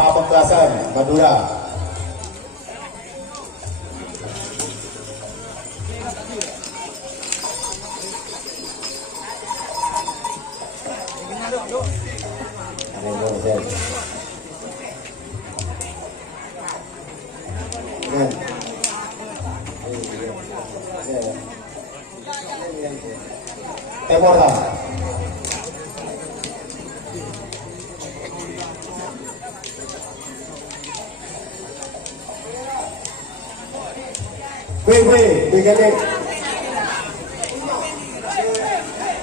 Pamekasan Madura. Temorta. BGD.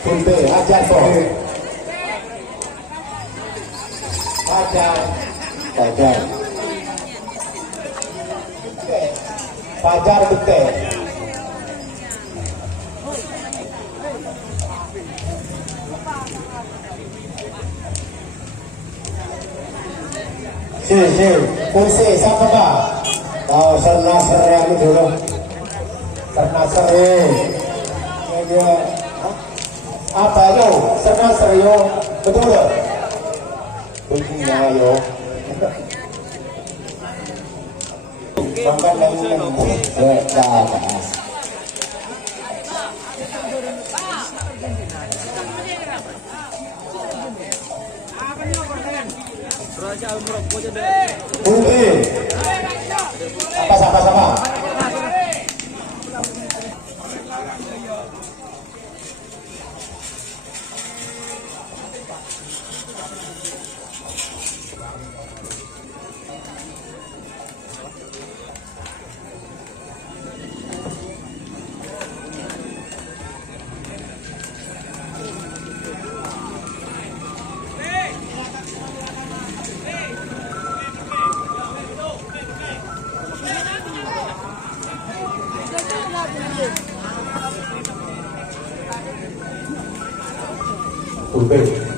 Punte Hajar Soh. Fajar Bete. Fungsi siapa Pak? Oh, Sernasar yang dulu. Sernasar ya. Apa yo? Sernasar yo. Betul ya? Begini yo. Makan lagi sama. Punte.